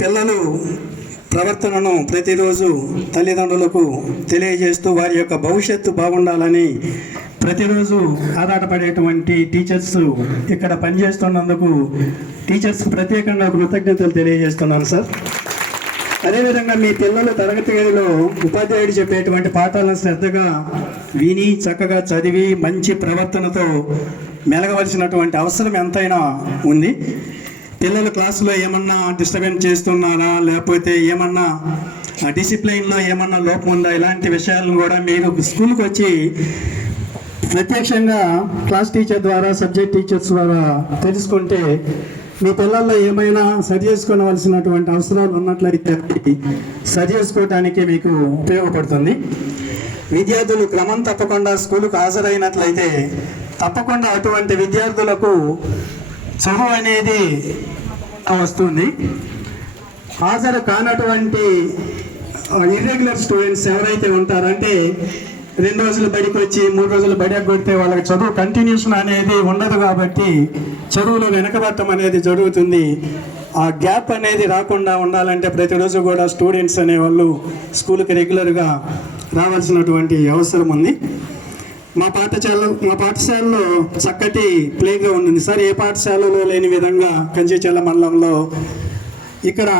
పిల్లలు ప్రవర్తనను ప్రతిరోజు తల్లిదండ్రులకు తెలియజేస్తూ వారి యొక్క భవిష్యత్తు బాగుండాలని ప్రతిరోజు ఆరాటపడేటువంటి టీచర్స్ ఇక్కడ పనిచేస్తున్నందుకు టీచర్స్ ప్రత్యేకంగా కృతజ్ఞతలు తెలియజేస్తున్నాను సార్. అదేవిధంగా మీ పిల్లలు తరగతి గదిలో ఉపాధ్యాయుడు చెప్పేటువంటి పాఠాలను శ్రద్ధగా విని చక్కగా చదివి మంచి ప్రవర్తనతో మెలగవలసినటువంటి అవసరం ఎంతైనా ఉంది. పిల్లలు క్లాసులో ఏమన్నా డిస్టర్బెన్స్ చేస్తున్నారా, లేకపోతే ఏమన్నా డిసిప్లైన్లో ఏమన్నా లోపం ఉందా, ఇలాంటి విషయాలను కూడా మీరు స్కూల్కి వచ్చి ప్రత్యక్షంగా క్లాస్ టీచర్ ద్వారా సబ్జెక్ట్ టీచర్స్ ద్వారా తెలుసుకుంటే మీ పిల్లల్లో ఏమైనా సరి చేసుకోవలసినటువంటి అవసరాలు ఉన్నట్లయితే సరి చేసుకోవడానికి మీకు ఉపయోగపడుతుంది. విద్యార్థులు క్రమం తప్పకుండా స్కూలుకు హాజరైనట్లయితే తప్పకుండా అటువంటి విద్యార్థులకు చదువు అనేది వస్తుంది. హాజరు కానటువంటి ఇర్రెగ్యులర్ స్టూడెంట్స్ ఎవరైతే ఉంటారంటే 2 రోజులు బడికి వచ్చి 3 రోజులు బడికి కొడితే వాళ్ళకి చదువు కంటిన్యూషన్ అనేది ఉండదు, కాబట్టి చదువులో వెనకబడటం అనేది జరుగుతుంది. ఆ గ్యాప్ అనేది రాకుండా ఉండాలంటే ప్రతిరోజు కూడా స్టూడెంట్స్ అనేవాళ్ళు స్కూల్కి రెగ్యులర్గా రావాల్సినటువంటి అవసరం ఉంది. మా పాఠశాలలో చక్కటి ప్లే గ్రౌండ్ ఉంది సార్. ఏ పాఠశాలలో లేని విధంగా కంచిచర్ల మండలంలో ఇక్కడ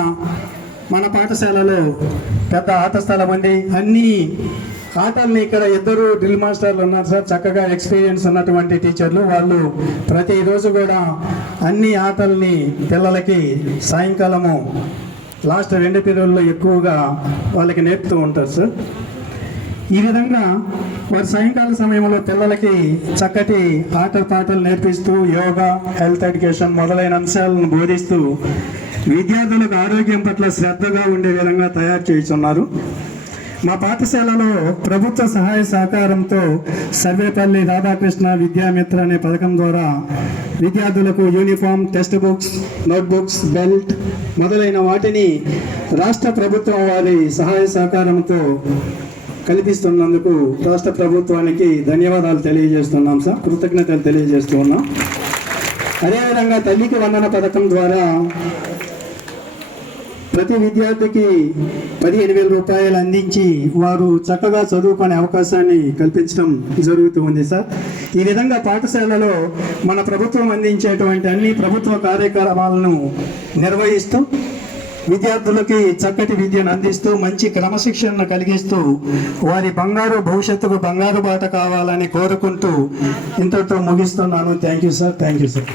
మన పాఠశాలలో పెద్ద ఆట స్థలం ఉంది. అన్ని ఆటల్ని ఇక్కడ 2 డ్రిల్ మాస్టర్లు ఉన్నారు సార్, చక్కగా ఎక్స్పీరియన్స్ ఉన్నటువంటి టీచర్లు. వాళ్ళు ప్రతిరోజు కూడా అన్ని ఆటల్ని పిల్లలకి సాయంకాలము లాస్ట్ 2 పీరియడ్లో ఎక్కువగా వాళ్ళకి నేర్పుతూ ఉంటారు సార్. ఈ విధంగా వారి సాయంకాల సమయంలో పిల్లలకి చక్కటి పాటలు నేర్పిస్తూ యోగా, హెల్త్ ఎడ్యుకేషన్ మొదలైన అంశాలను బోధిస్తూ విద్యార్థులకు ఆరోగ్యం పట్ల శ్రద్ధగా ఉండే విధంగా తయారు చేస్తున్నారు. మా పాఠశాలలో ప్రభుత్వ సహాయ సహకారంతో సర్వేపల్లి రాధాకృష్ణ విద్యామిత్ర అనే పథకం ద్వారా విద్యార్థులకు uniform, text books, notebooks, belt మొదలైన వాటిని రాష్ట్ర ప్రభుత్వం వారి సహాయ సహకారంతో కల్పిస్తున్నందుకు రాష్ట్ర ప్రభుత్వానికి ధన్యవాదాలు తెలియజేస్తున్నాం సార్, కృతజ్ఞతలు తెలియజేస్తూ ఉన్నాం. అదేవిధంగా తల్లికి వందన పథకం ద్వారా ప్రతి విద్యార్థికి 15,000 రూపాయలు అందించి వారు చక్కగా చదువుకునే అవకాశాన్ని కల్పించడం జరుగుతూ ఉంది సార్. ఈ విధంగా పాఠశాలలో మన ప్రభుత్వం అందించేటువంటి అన్ని ప్రభుత్వ కార్యక్రమాలను నిర్వహిస్తూ విద్యార్థులకి చక్కటి విద్యను అందిస్తూ మంచి క్రమశిక్షణను కలిగిస్తూ వారి భవిష్యత్తుకు బంగారు బాట కావాలని కోరుకుంటూ ఇంతటితో ముగిస్తున్నాను. Thank you sir.